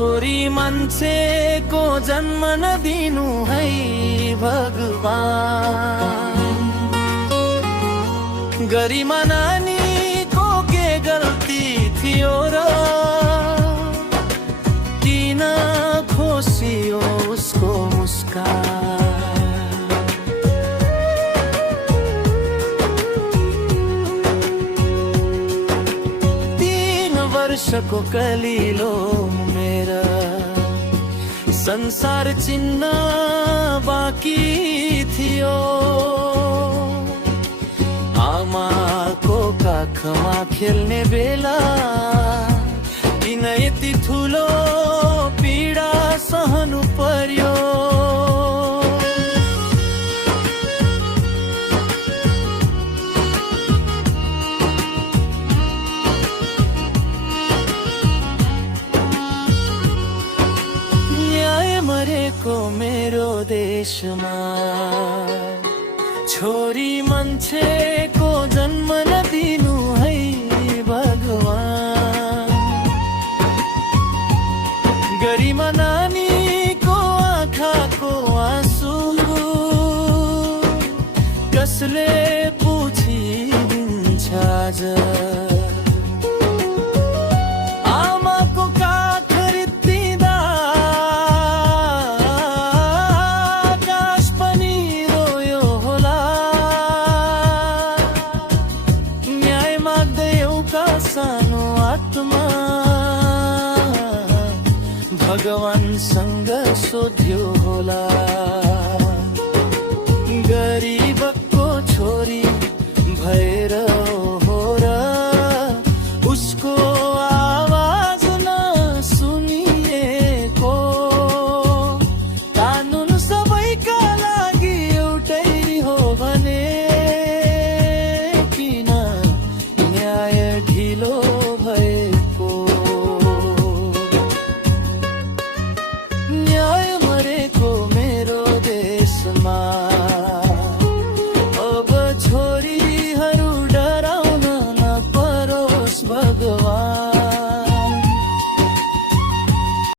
छोरी मान्छेको जन्म नदिनु है भगवान। गरिमा नानीको के गल्ती थियो र किन खोसियो उसको मुस्कान। 3 वर्षको कलिलो मेरा संसार चिन्न बाँकी थियो। आमाको काखमा खेल्ने बेला किन यति ठुलो पीडा सहनु पर्यो। न्याय मरेको मेरो देशमा छोरी मान्छेको जन्म नदिनु है भगवान। गरिमा नानीको आँखाको आँसु कसले पुछिदिन्छ आज। आमाको काख रित्तिँदा आकाश पनि रोयो होला। न्याय माग्दै एउटा सानो आत्मा भगवानसँग सोध्यो होला। गरी